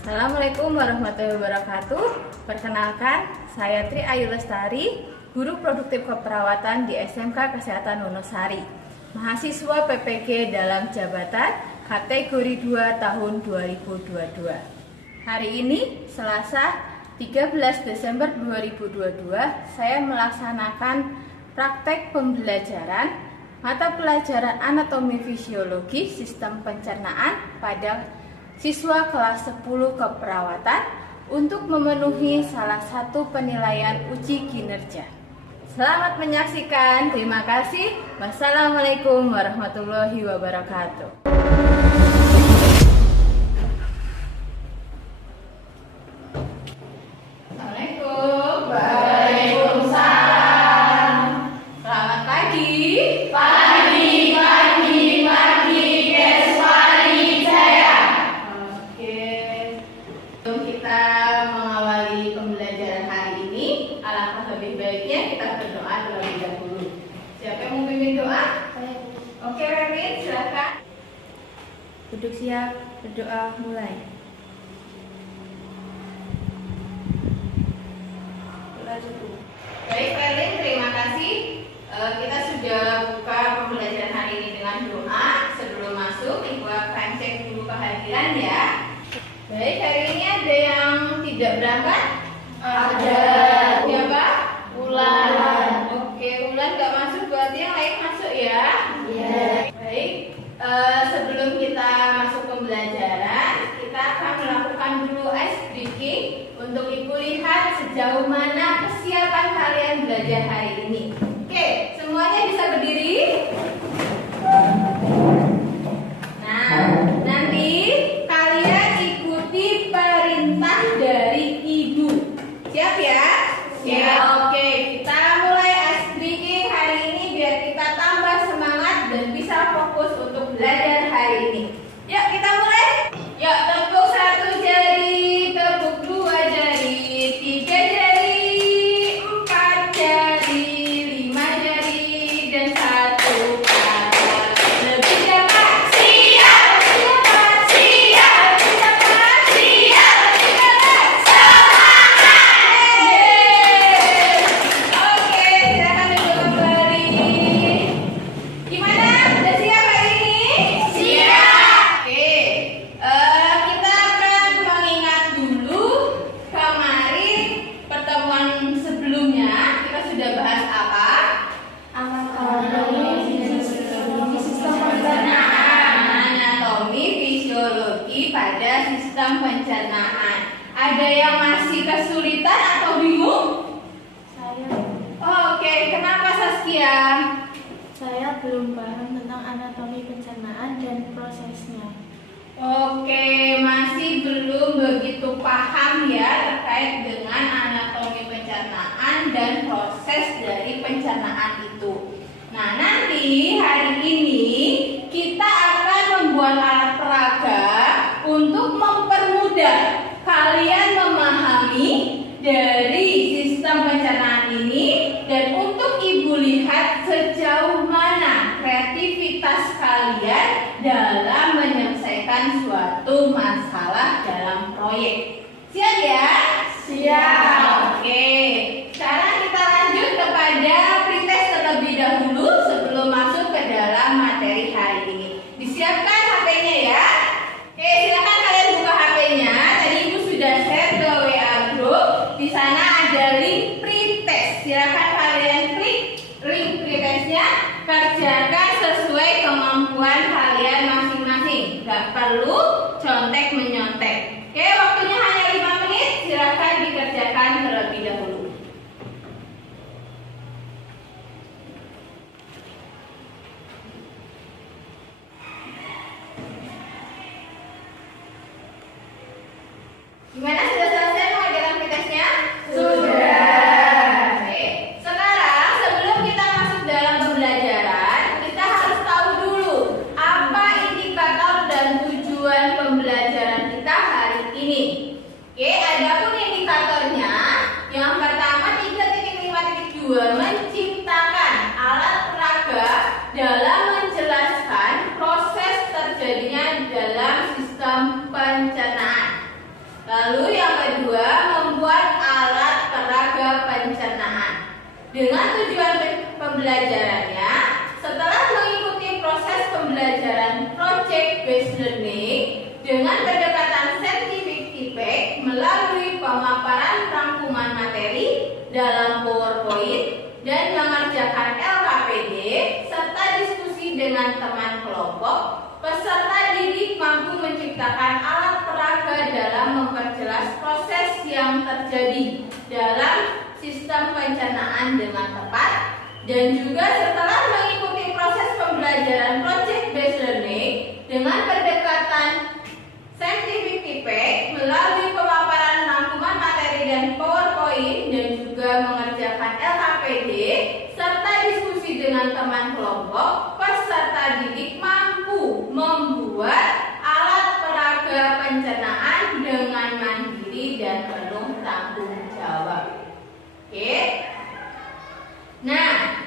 Assalamualaikum warahmatullahi wabarakatuh. Perkenalkan, saya Tri Ayu Lestari, Guru Produktif Keperawatan di SMK Kesehatan Wonosari, mahasiswa PPG dalam jabatan kategori 2 tahun 2022. Hari ini, Selasa 13 Desember 2022, saya melaksanakan praktek pembelajaran mata pelajaran anatomi fisiologi sistem pencernaan pada siswa kelas 10 keperawatan untuk memenuhi salah satu penilaian uji kinerja. Selamat menyaksikan, terima kasih. Wassalamualaikum warahmatullahi wabarakatuh. Assalamualaikum. Waalaikumsalam. Selamat pagi. Pagi. Keswari Jaya. Oke. Sebelum kita mengawali pembelajaran hari ini, alangkah lebih baiknya kita berdoa terlebih dahulu. Siapa yang mau pimpin doa? Oke, Erwin, silakan. Duduk siap, berdoa mulai. Baik, Erwin, terima kasih. Kita sudah buka pembelajaran hari ini dengan doa. Sebelum masuk, Ibu akan cek dulu kehadiran ya. Baik, hari ini ada yang tidak berangkat? Ada. Siapa? Ulan. Oke, Ulan nggak masuk, berarti yang lain masuk ya? Iya. Baik, sebelum kita masuk pembelajaran, kita akan melakukan dulu ice breaking untuk Ibu lihat sejauh mana kesiapan kalian belajar hari ini. Oke, semuanya bisa berdiri? Nah, nanti kalian ikuti perintah dari Ibu. Siap ya? Siap. Oke, kita mulai ice breaking hari ini biar kita tambah semangat dan bisa fokus untuk belajar hari ini. Yuk, kita mulai. Yuk, tepuk 1 jari, tepuk 2 jari, 3 jari, 4 jari, 5 jari, dan 1 paha. Lebih cepat. Siap, cepat, siap, cepat, siap, cepat, semangat. Oke, silakan duduk kembali. Gimana? Udah siap hari ini? Siap. Oke, kita akan mengingat dulu kemarin pertemuan sebelumnya kita sudah bahas apa? Anatomi fisiologi pada sistem pencernaan. Ada yang masih kesulitan atau bingung? Saya Oke, kenapa Saskia? belum paham tentang anatomi pencernaan dan prosesnya. Oke, masih belum begitu paham ya terkait dengan anatomi pencernaan dan proses dari pencernaan itu. Nah, nanti hari ini kita akan membuat alat peraga untuk mempermudah kalian memahami dari sistem pencernaan ini dan untuk Ibu lihat sejauh mana kreativitas kalian dalam menyelesaikan suatu masalah dalam proyek. Siap ya? Siap. Oke. Sekarang kita lanjut kepada pretest terlebih dahulu sebelum masuk ke dalam materi hari ini. Disiapkan HP-nya ya. Oke, silakan kalian buka HP-nya. Tadi Ibu sudah share ke WA group. Di sana ada link pretest. Silakan kalian klik link pretestnya. Kerjakan sesuai kemampuan kalian masing-masing. Gak perlu contek menyontek. Oke, waktunya hanya 5 menit. Silakan dikerjakan terlebih dahulu. Gimana, sudah selesai pengajaran pretestnya? Sudah. Oke, sekarang sebelum kita masuk dalam pembelajaran, kita harus tahu dulu apa indikator dan tujuan pembelajaran kita hari ini. Oke, adapun indikatornya, yang pertama 3.5.2 menciptakan alat peraga dalam menjelaskan proses terjadinya dalam sistem pencernaan. Lalu yang kedua, membuat alat peraga pencernaan. Dengan tujuan pembelajarannya, setelah mengikuti proses pembelajaran project based learning dengan pendekatan scientific feedback melalui pemaparan rangkuman materi dalam PowerPoint dan mengerjakan LKPD serta diskusi dengan teman kelompok, peserta didik mampu menciptakan alat peraga dalam memperjelas proses yang terjadi dalam sistem pencernaan dengan tepat, dan juga setelah mengikuti proses pembelajaran project based learning dengan pendekatan scientific feedback melalui pemaparan rangkuman materi dan PowerPoint dan juga mengerjakan LKPD serta diskusi dengan teman kelompok, peserta didik mampu membuat alat peraga pencernaan dengan mandiri dan penuh tanggung jawab. Oke. Nah,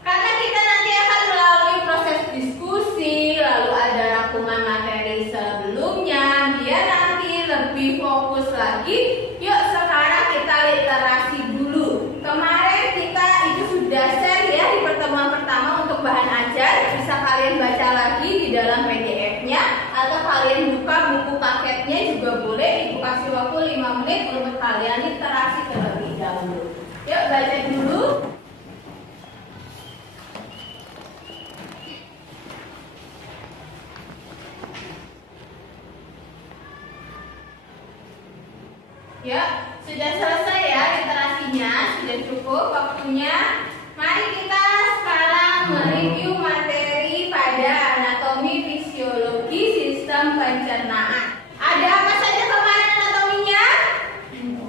karena kita nanti akan melalui proses diskusi, lalu ada rangkuman materi sebelumnya, biar nanti lebih fokus lagi. Yuk sekarang kita literasi dulu. Kemarin kita itu sudah share ya di pertemuan pertama untuk bahan ajar. Bisa kalian baca lagi di dalam PDF-nya, atau kalian buka buku paketnya juga boleh. Ibu kasih waktu 5 menit untuk kalian literasi terlebih dahulu. Yuk baca dulu. Ya, sudah selesai ya literasinya, sudah cukup waktunya. Mari kita sekarang mereview materi pada anatomi fisiologi sistem pencernaan. Ada apa saja kemarin anatominya?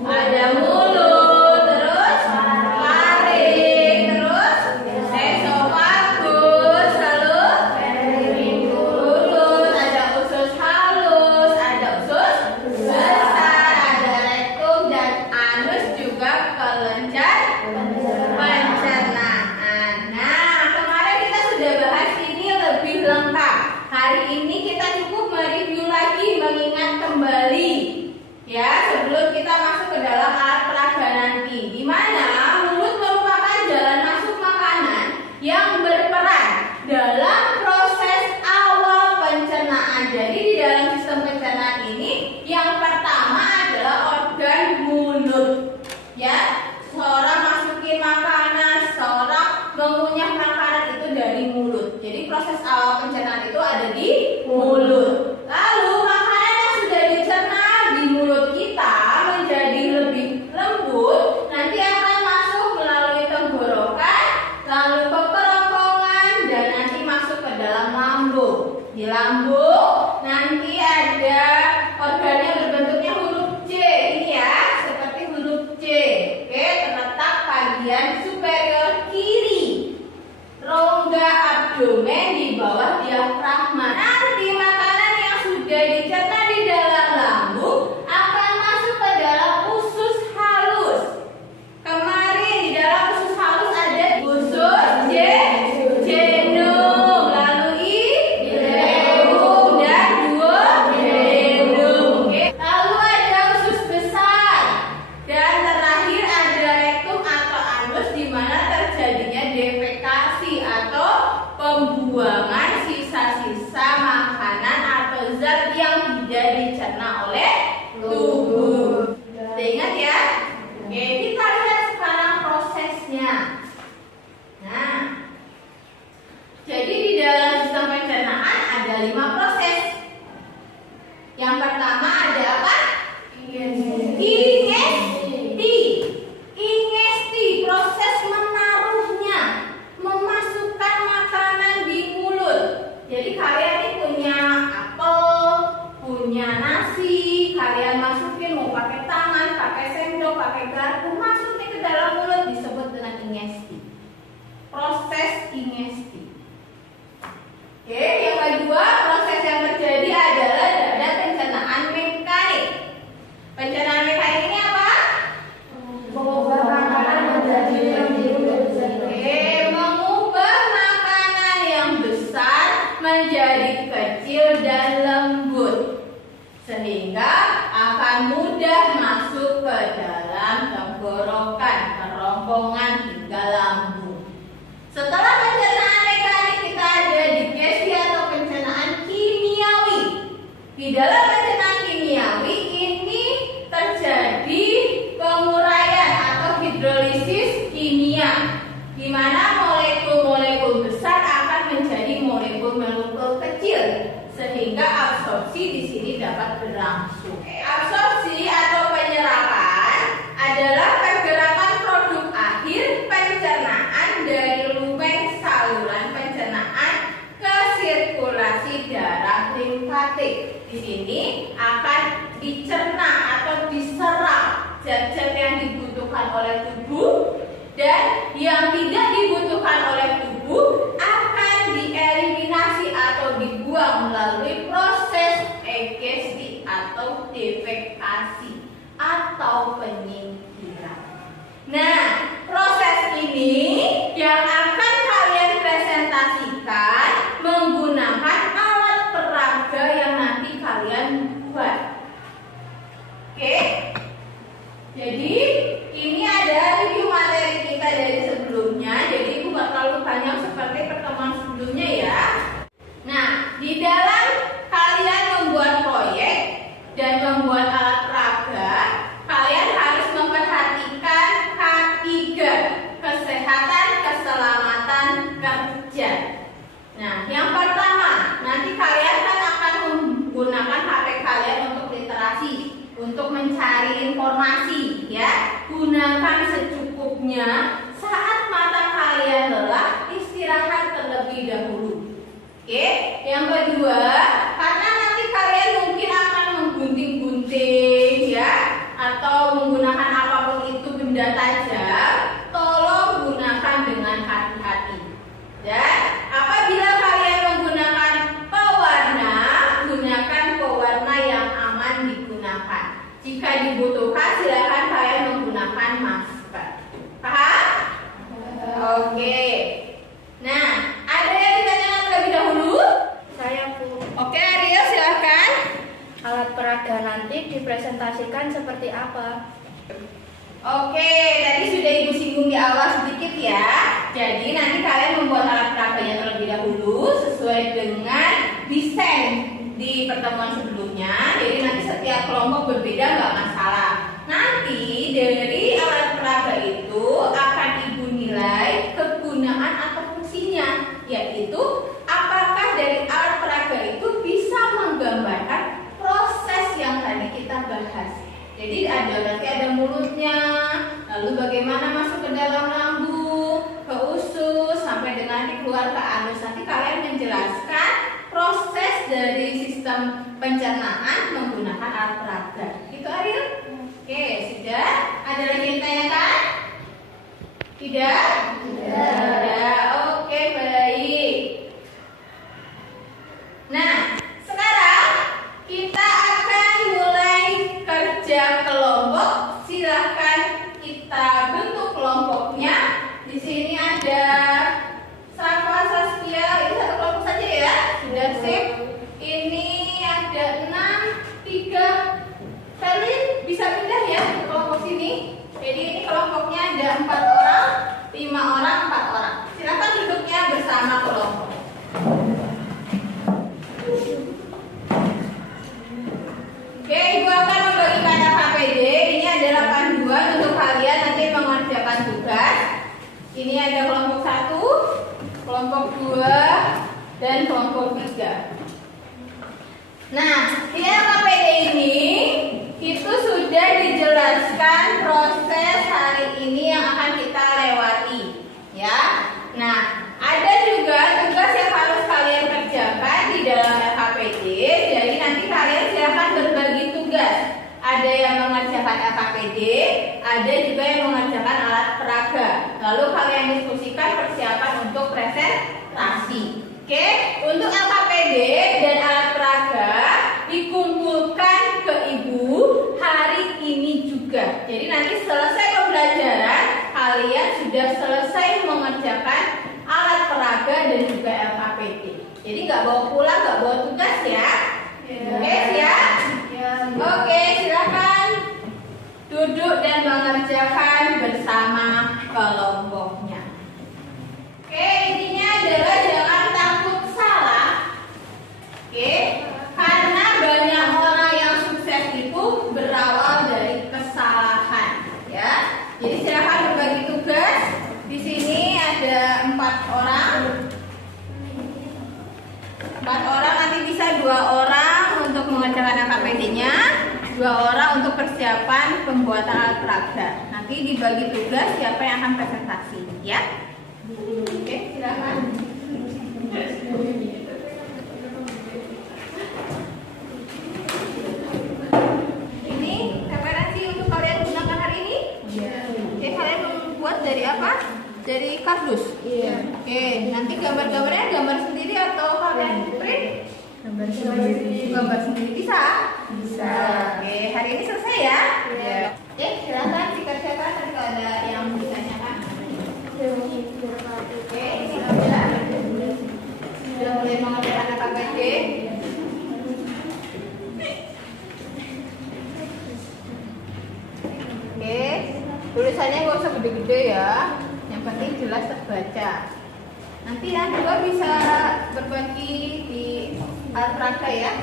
Ada mulut, terus laring, terus esofagus, lalu mulut, ada usus halus, ada usus besar, ada rektum dan anus, juga kelenjar pencernaan. Nah, kemarin kita sudah bahas ini lebih lengkap. Hari ini kita cukup mereview lagi, mengingat kembali ya sebelum kita masuk ke dalam alat peraga nanti, di mana mulut merupakan jalan masuk makanan yang berperan dalam proses awal pencernaan. Jadi di dalam sistem pencernaan ini yang pertama adalah organ mulut. Ya, seorang masukin makanan, seorang mengunyah makanan itu dari mulut. Jadi proses awal pencernaan itu ada di mulut. Lalu makanan yang sudah dicerna di mulut kita menjadi lebih lembut, nanti akan masuk melalui tenggorokan, lalu ke kerongkongan, dan nanti masuk ke dalam lambung. Di lambung nanti ada organ yang berbentuknya huruf C, ini ya, seperti huruf C. Oke, terletak bagian superior kiri rongga abdomen di bawah diafragma. Nanti makanan yang sudah dicerna di dalam lambung akan masuk ke dalam usus halus. Kemarin di dalam usus halus ada usus jejunum, lalu ileum dan duodenum. Oke. Lalu ada usus besar dan terakhir ada rektum atau anus, di mana terjadinya defekasi atau pembuangan sisa-sisa makanan atau zat yang tidak dicerna oleh tubuh. Sudah ingat ya? Oke, kita lihat sekarang prosesnya. Nah, jadi di dalam sistem pencernaan ada 5 proses. Yang pertama ada apa? Ingesti. Ingesti, proses menaruhnya, memasukkan makanan di mulut. Jadi kalian ini punya apel, punya nasi, mudah masuk ke dalam tenggorokan, kerongkongan hingga lambung. Setelah pencernaan mekanik kita ada digesti atau pencernaan kimiawi. Di dalam pencernaan kimiawi ini terjadi penguraian atau hidrolisis kimia, di mana molekul-molekul besar akan menjadi molekul-molekul kecil sehingga absorpsi di sini dapat berlangsung. Absorpsi atau penyerapan adalah pergerakan produk akhir pencernaan dari lumen saluran pencernaan ke sirkulasi darah limfatik. Di sini akan dicerna atau diserap zat-zat yang dibutuhkan oleh tubuh, dan yang tidak dibutuhkan oleh tubuh akan dieliminasi atau dibuang melalui proses egesti atau defekasi atau penyingkiran. Nah, proses ini yang akan kalian presentasikan menggunakan alat peraga yang nanti kalian buat. Oke? Jadi ini ada review materi kita dari sebelumnya. Jadi ibu gak terlalu banyak seperti pertemuan sebelumnya ya. Nah, di dalam kalian membuat proyek dan membuat alat peraga, kalian harus memperhatikan K3, kesehatan, keselamatan kerja. Nah, yang pertama, nanti kalian kan akan menggunakan HP kalian untuk literasi, untuk mencari informasi ya. Gunakan secukupnya. Saat mata kalian lelah, istirahat terlebih dahulu. Oke, yang kedua, karena nanti kalian mungkin akan menggunting-gunting ya, atau menggunakan apapun itu benda tajam, tolong gunakan dengan hati-hati. Dan apabila kalian menggunakan pewarna, gunakan pewarna yang aman digunakan. Jika dibutuhkan, silakan kalian menggunakan masker. Paham? Oke. Nah, ada yang ditanyakan terlebih dahulu? Saya Bu. Oke, Ariel silakan. Alat peraga nanti dipresentasikan seperti apa? Oke, tadi sudah ibu singgung di awal sedikit ya. Jadi nanti kalian membuat alat peraganya terlebih dahulu sesuai dengan desain di pertemuan sebelumnya. Jadi nanti setiap kelompok berbeda nggak masalah. Nanti dari alat peraga itu akan ibu nilai kegunaan atau fungsinya, yaitu apakah dari alat peraga itu bisa menggambarkan proses yang tadi kita bahas. Jadi berarti ada mulutnya, lalu bagaimana masuk ke dalam lambung, ke usus, sampai dengan keluar ke anus. Nanti kalian menjelaskan proses dari sistem pencernaan menggunakan alat peraga. Gitu Ariel? Oke, sudah. Ada lagi yang ditanyakan? Tidak? Tidak. Oke, baik. Nah, sekarang kita akan mulai kerja kelompok. Silahkan kita bentuk kelompoknya. Di sini ada Safa, Saskia, ini satu kelompok saja ya. Sudah sip. Ini ada 6, 3. Kalian bisa pindah ya ke kelompok sini. Jadi ini kelompoknya ada 4 orang, 5 orang, 4 orang. Silakan duduknya bersama kelompok. Oke, ibu akan membagikan KPD. Ini adalah panduan untuk kalian nanti mengerjakan tugas. Ini ada kelompok 1, kelompok 2, dan kelompok 3. Nah, di KPD ini itu sudah dijelaskan proses hari ini yang akan kita lewati, ya. Nah, ada juga tugas yang harus kalian kerjakan di dalam LKPD. Jadi nanti kalian silakan berbagi tugas. Ada yang mengerjakan LKPD, ada juga yang mengerjakan alat peraga. Lalu kalian diskusikan persiapan untuk presentasi. Oke, untuk LKPD dan alat peraga dikumpulkan ke ibu hari ini juga. Jadi nanti selesai pembelajaran, kalian sudah selesai mengerjakan alat peraga dan juga LKPD. Jadi nggak bawa pulang, nggak bawa tugas ya. Oke, siap? Oke, silakan. 2 orang untuk persiapan pembuatan alat peraga. Nanti dibagi tugas siapa yang akan presentasi, ya. Oke, silakan. Ini referensi untuk kalian gunakan hari ini? Iya. Oke, kalian membuat dari apa? Dari kardus? Iya. Oke, nanti gambar-gambarnya gambar sendiri atau kalian print? Gambar sendiri. Gambar sendiri bisa? Bisa. Oke, hari ini selesai ya? Iya. Oke, silakan sikat-sikat tadi kalau ada yang ditanyakan. Oke, silakan. Sudah mulai mengerjakan AKG. Oke, tulisannya nggak usah gede-gede ya. Yang penting jelas terbaca. Nanti yang kedua bisa berbagi di alat peraga ya.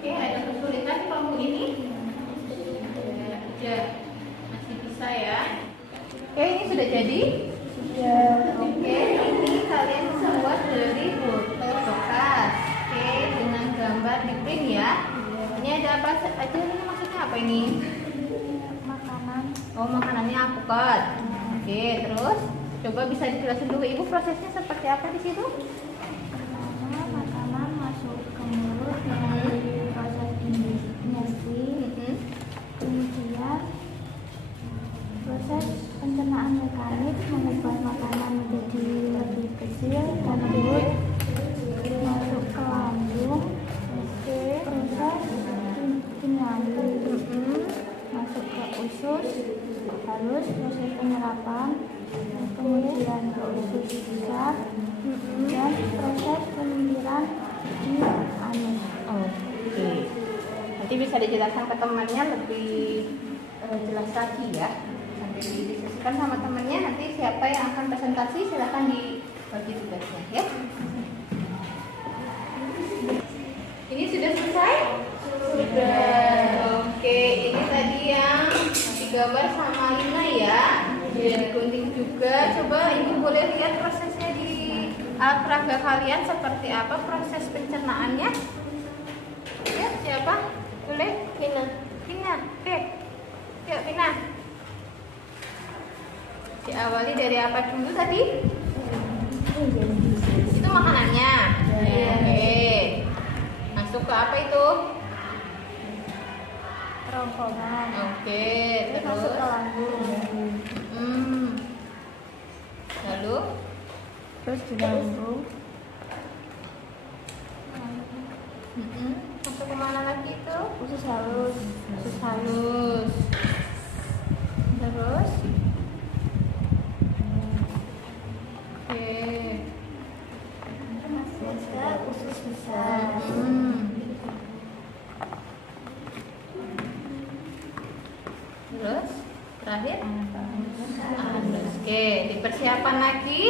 Oke, ada kesulitan di kelompok ini? Ya, masih bisa ya. Oke, ini sudah jadi? Sudah. Oke, ini kalian bisa buat dari bekas. Oke, dengan gambar di print ya. Ini ada apa aja? Ini maksudnya apa ini? Makanan. Oh, makanannya alpukat. Oke, terus coba bisa dijelasin dulu Ibu prosesnya seperti apa di situ? Pertama, makanan masuk ke mulut melalui proses industri. Kemudian proses pencernaan mekanik mengubah makanan menjadi lebih kecil dan mulut masuk ke lambung. Proses kimiawi masuk ke usus, halus proses penyerapan, kemudian ke usus besar, dan proses penyempiran di anus. Oke. Nanti bisa dijelaskan ke temannya lebih jelas lagi ya. Nanti didiskusikan sama temannya. Nanti siapa yang akan presentasi silahkan dibagi tugasnya ya. Ini sudah selesai? Sudah. Oke, ini tadi yang digambar sama Lina ya. Digunting juga. Coba Ibu boleh lihat prosesnya di alat peraga kalian seperti apa proses pencernaannya? Ya, siapa? Boleh? Lina. Lina, oke. Yuk, Lina. Diawali dari apa dulu tadi? Itu makanannya. Oke. Masuk ke apa itu? Kerongkongan. Oke, Terus masuk ke terus. lambung. Lalu? Terus di lambung. Masuk kemana lagi itu? Usus halus. Usus halus. Terus? Oke. Masuk ke usus besar. Terus? Terakhir? Anus. Oke, dipersiapkan lagi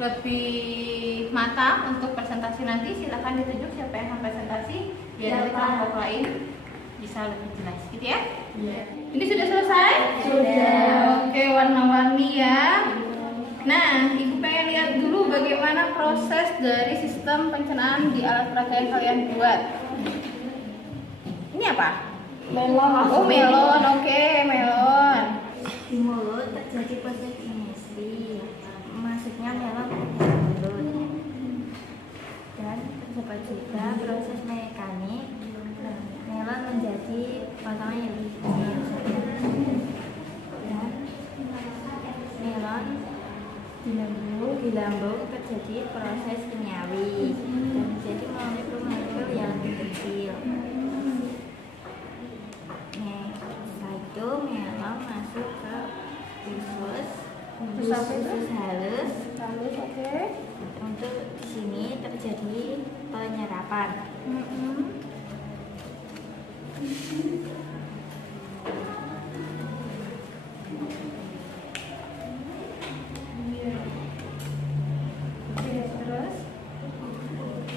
lebih matang untuk presentasi nanti. Silakan ditunjuk siapa yang akan presentasi biar nanti kelompok lain bisa lebih jelas gitu ya. Ini sudah selesai? Sudah. Oke, warna-warni ya. Nah, Ibu pengen lihat dulu bagaimana proses dari sistem pencernaan di alat peraga yang kalian buat. Ini apa? Melon. Oh, melon. Oke, melon. Di mulut terjadi proses industri. Masuknya melon ke mulut. Dan terdapat juga proses mekanik. Melon menjadi potongan yang lebih kecil. Dan melon di lambung terjadi proses kimiawi dan menjadi molekul-molekul yang lebih kecil. usus halus. Halus, oke. Untuk di sini terjadi penyerapan. Oke, terus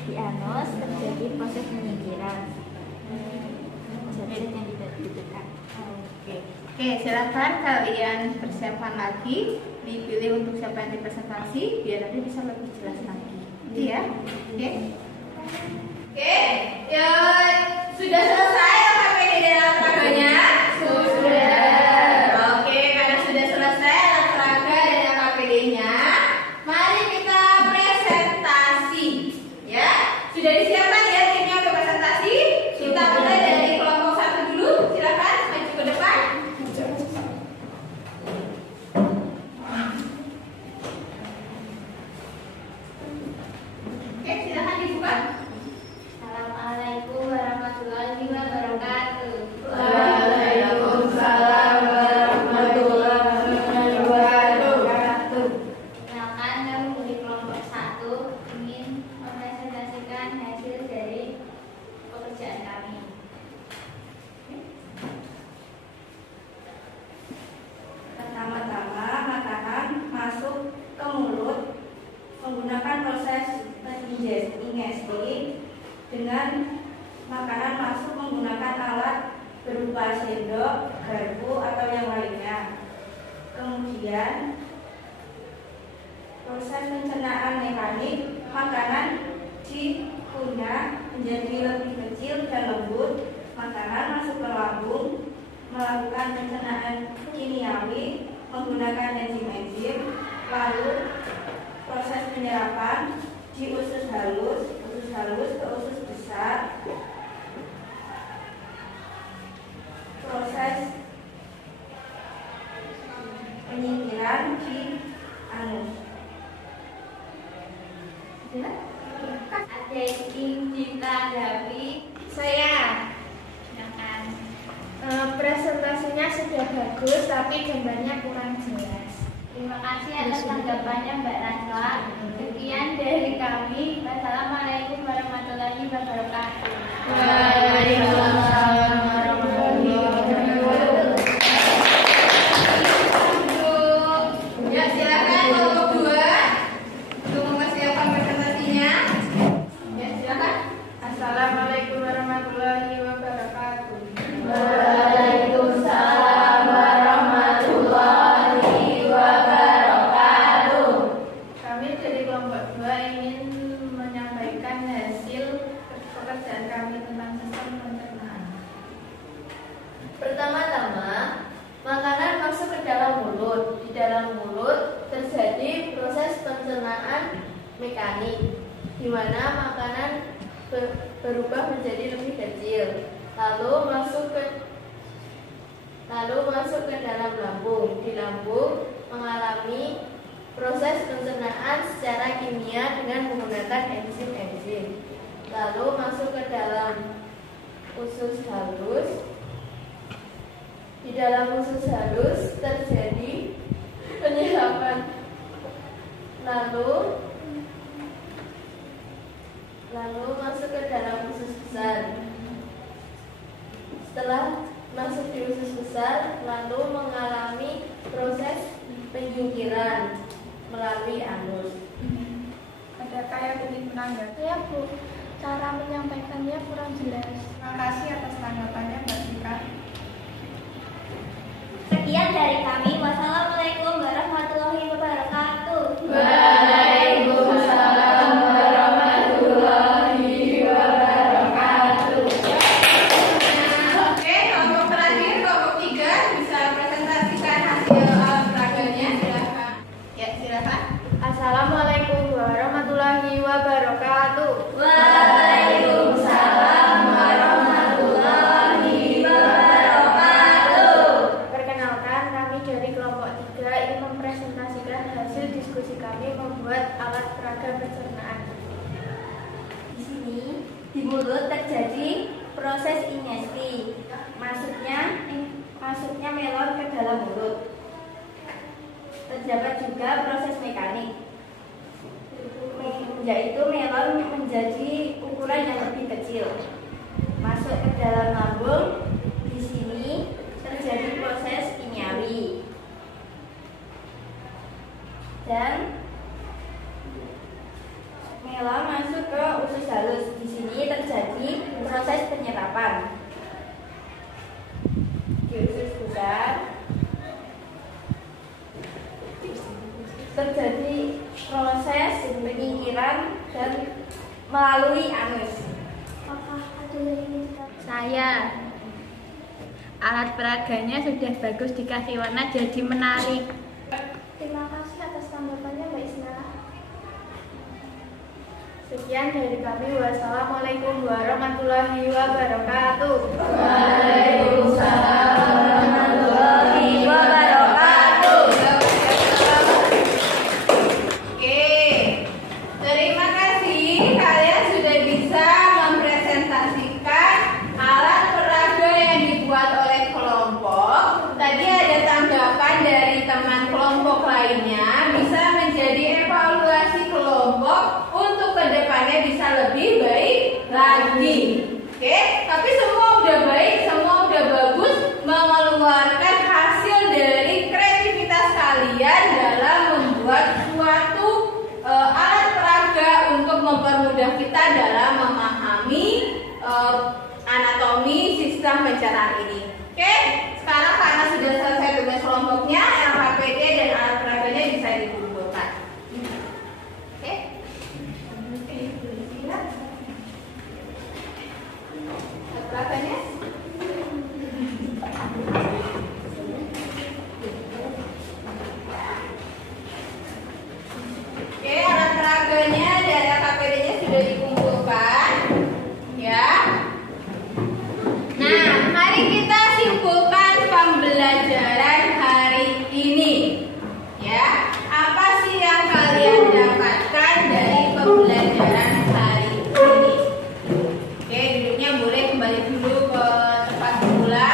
Di anus terjadi proses penyingkiran. Zat-zat yang tidak dibutuhkan. Oke, silakan kalian persiapan lagi, dipilih untuk siapa yang dipresentasi biar nanti bisa lebih jelas lagi. Gitu ya. Oke. Oke, ya, sudah selesai KPD dan alat peraganya? Sudah. Oke, karena sudah selesai alat peraga dan KPD-nya, mari kita presentasi. Ya, sudah disiapkan ya timnya untuk presentasi? Kita mulai dari kelompok 1 dulu. Silakan maju ke depan. Oke, silakan dibuka. Assalamualaikum warahmatullahi wabarakatuh. Waalaikumsalam warahmatullahi wabarakatuh. Kenalkan, kami dari kelompok 1 ingin mempresentasikan hasil dari pekerjaan kami. pertama-tama makanan masuk ke mulut menggunakan proses ingesti dengan makanan masuk menggunakan alat berupa sendok, garpu atau yang lainnya. Kemudian proses pencernaan mekanik, makanan dikunyah menjadi lebih kecil dan lembut. Makanan masuk ke lambung, melakukan pencernaan kimiawi menggunakan enzim-enzim. Lalu proses penyerapan di usus halus ke usus besar. Proses penyingkiran di anus. Ada yang ingin ditanggapi? Saya Silakan. presentasinya sudah bagus tapi gambarnya kurang jelas. Terima kasih atas tanggapannya Mbak Najwa. Sekian dari kami. Wassalamualaikum warahmatullahi wabarakatuh. Waalaikumsalam warahmatullahi wabarakatuh. Ya, silakan kelompok 2 untuk mempersiapkan presentasinya. Ya, silakan. Assalamualaikum warahmatullahi wabarakatuh. Waalaikumsalam warahmatullahi wabarakatuh. Kami dari kelompok 2 ingin menyampaikan hasil pekerjaan kami tentang sistem pencernaan. Pertama-tama, makanan masuk ke dalam mulut. Di dalam mulut terjadi proses pencernaan mekanik, di mana makanan berubah menjadi lebih kecil, lalu masuk ke dalam lambung. Di lambung mengalami proses pencernaan secara kimia dengan menggunakan enzim-enzim, lalu masuk ke dalam usus halus. Di dalam usus halus terjadi penyerapan, lalu masuk ke dalam usus besar. Setelah masuk di usus besar, lalu mengalami proses penyingkiran melalui anus. Adakah yang ingin menanggapi? Ya Bu, cara menyampaikannya kurang jelas. Terima kasih atas tanggapannya Mbak Tika. Sekian dari kami. Wassalamualaikum warahmatullahi wabarakatuh. Waalaikumsalam warahmatullahi wabarakatuh. Oke, kelompok terakhir, kelompok 3 bisa presentasikan hasil alat peraganya. Silakan. Ya, silakan. Assalamualaikum warahmatullahi wabarakatuh. Waalaikumsalam warahmatullahi wabarakatuh. Perkenalkan, kami dari kelompok 3 ingin mempresentasikan hasil diskusi kami membuat alat peraga pencernaan. Di sini di mulut terjadi proses ingesti. Masuknya melon ke dalam mulut. Terdapat juga proses mekanik, yaitu melon menjadi ukuran yang lebih kecil, masuk ke dalam lambung. Di sini terjadi proses kimiawi dan melon masuk ke usus halus. Di sini terjadi proses penyerapan. Di usus besar terjadi proses penyingkiran dan melalui anus. Apakah ada yang ingin Saya. Alat peraganya sudah bagus, dikasih warna jadi menarik. Terima kasih atas tanggapannya Mbak Isna. Sekian dari kami. Wassalamualaikum warahmatullahi wabarakatuh. Waalaikumsalam warahmatullahi wabarakatuh. Oke, terima kasih kalian sudah bisa mempresentasikan alat peraga yang dibuat oleh kelompok. Tadi ada tanggapan dari teman kelompok lainnya, bisa menjadi evaluasi kelompok untuk kedepannya bisa lebih baik lagi. Oke, tapi semua udah baik, semua udah bagus, mengeluarkan hasil dari kreativitas kalian dalam membuat suatu alat peraga untuk mempermudah kita dalam memahami anatomi sistem pencernaan ini. Oke, sekarang karena sudah selesai tugas kelompoknya, LHPD dan alat peraganya bisa dikumpulkan. Oke. Alat peraganya? Oke, alat peraganya dan LHPD-nya sudah dikumpulkan. Ya. Nah, mari kita simpulkan pembelajaran hari ini. Ya, apa sih yang kalian dapatkan dari pembelajaran hari ini? Oke, duduknya boleh kembali dulu ke tempat semula.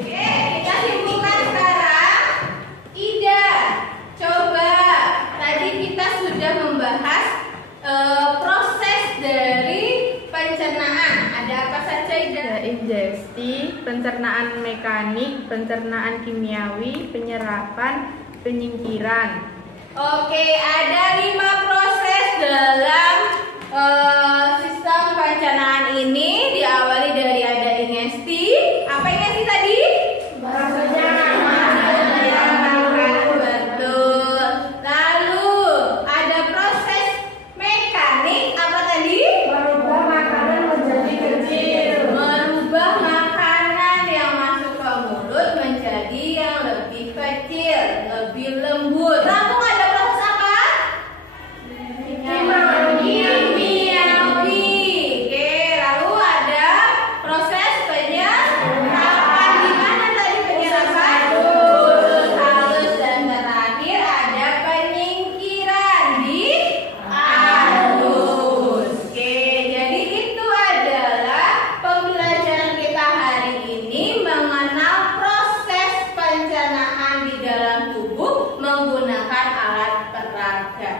Oke, kita simpulkan sekarang. Tidak. Coba, tadi kita sudah membahas proses dari pencernaan. Ada apa saja, Ida? Ada ingesti, pencernaan mekanik, pencernaan kimiawi, penyerapan, penyingkiran. Oke, ada 5 proses dalam sistem pencernaan ini. Diawali dari ada ingesti. Apa ingesti tadi? Betul. Lalu ada proses mekanik. Apa tadi? Merubah makanan menjadi kecil. Merubah makanan yang masuk ke mulut menjadi yang lebih kecil, lebih lembut. Lalu ada proses apa? Kimiawi. Oke, lalu ada proses penyerapan. Di mana tadi penyerapan? Usus halus, dan terakhir ada penyingkiran di anus. Oke, jadi itu adalah pembelajaran kita hari ini mengenal proses pencernaan di dalam tubuh menggunakan alat peraga.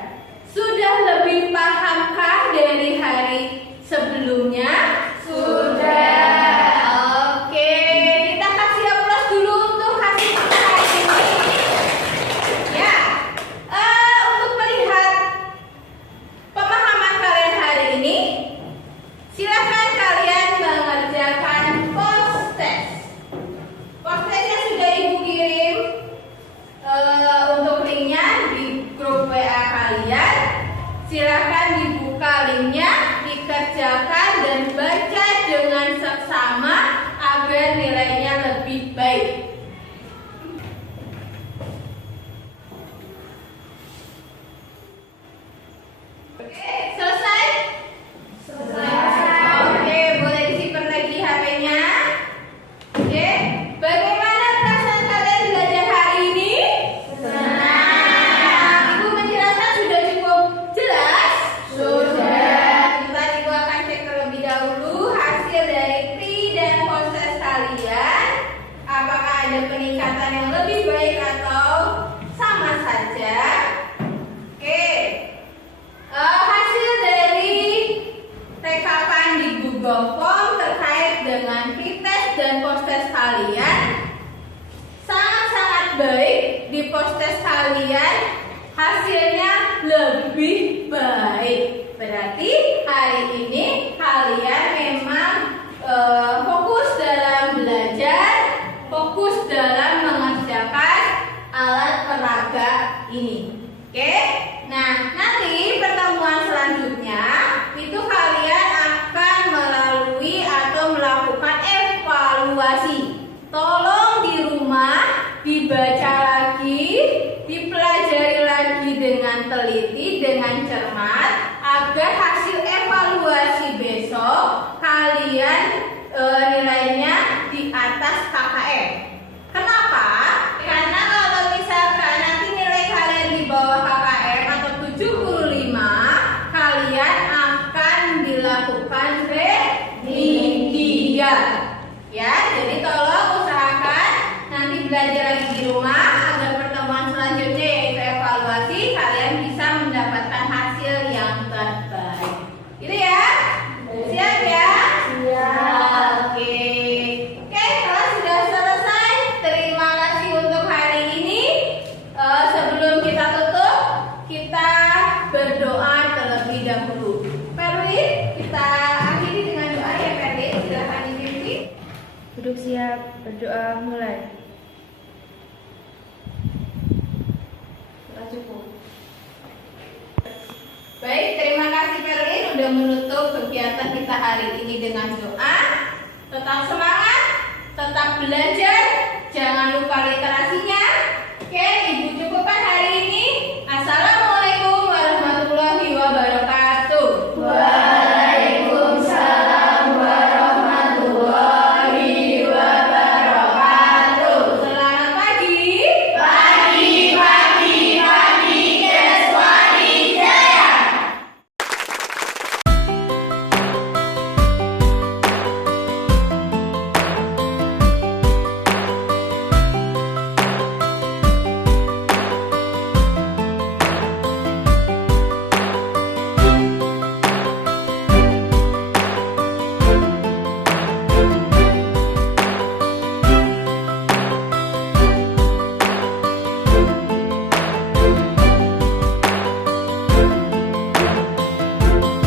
Sudah lebih pahamkah dari hari sebelumnya? Sudah. Oke, kita kasih aplaus dulu untuk hasil kita hari ini. Ya, untuk melihat pemahaman kalian hari ini, silakan kalian mengerjakan post-test. Post-testnya sudah Ibu kirim untuk linknya di grup WA kalian. Silakan dibuka linknya, dikerjakan dan baca dengan seksama agar nilainya lebih baik. Oke, selesai? Selesai. Oke, boleh disimpan lagi HP-nya. Oke, bagaimana perasaan kalian belajar hari ini? Senang. Ibu menjelaskan sudah cukup jelas? Sudah. Kita Ibu akan cek terlebih dahulu hasil dari pre dan post test kalian. Apakah ada peningkatan yang lebih baik atau sama saja? dengan pretest dan posttest kalian sangat-sangat baik. Di posttest kalian hasilnya lebih baik. Berarti hari ini kalian memang fokus dalam belajar, fokus dalam mengerjakan alat peraga ini. Oke? Nah, nanti pertemuan selanjutnya itu kalian akan melalui atau melakukan evaluasi. Tolong di rumah dibaca lagi, dipelajari lagi dengan teliti, dengan cermat, agar hasil evaluasi besok kalian nilainya di atas KKM. Kenapa? Karena kalau misalkan nanti nilai kalian di bawah KKM atau 75, kalian akan dilakukan remedial. Ya, jadi tolong usahakan nanti belajar lagi di rumah agar pertemuan selanjutnya yaitu evaluasi kalian bisa mendapatkan hasil yang terbaik. Gitu ya? Siap ya? Siap. Oke. Oke, kelas sudah selesai. Terima kasih untuk hari ini. Sebelum kita tutup, kita berdoa terlebih dahulu. Perwin, kita akhiri dengan doa ya Perwin. Silakan dipimpin. Duduk siap, berdoa mulai. Baik, terima kasih Perlin udah menutup kegiatan kita hari ini dengan doa. Tetap semangat, tetap belajar, jangan lupa literasi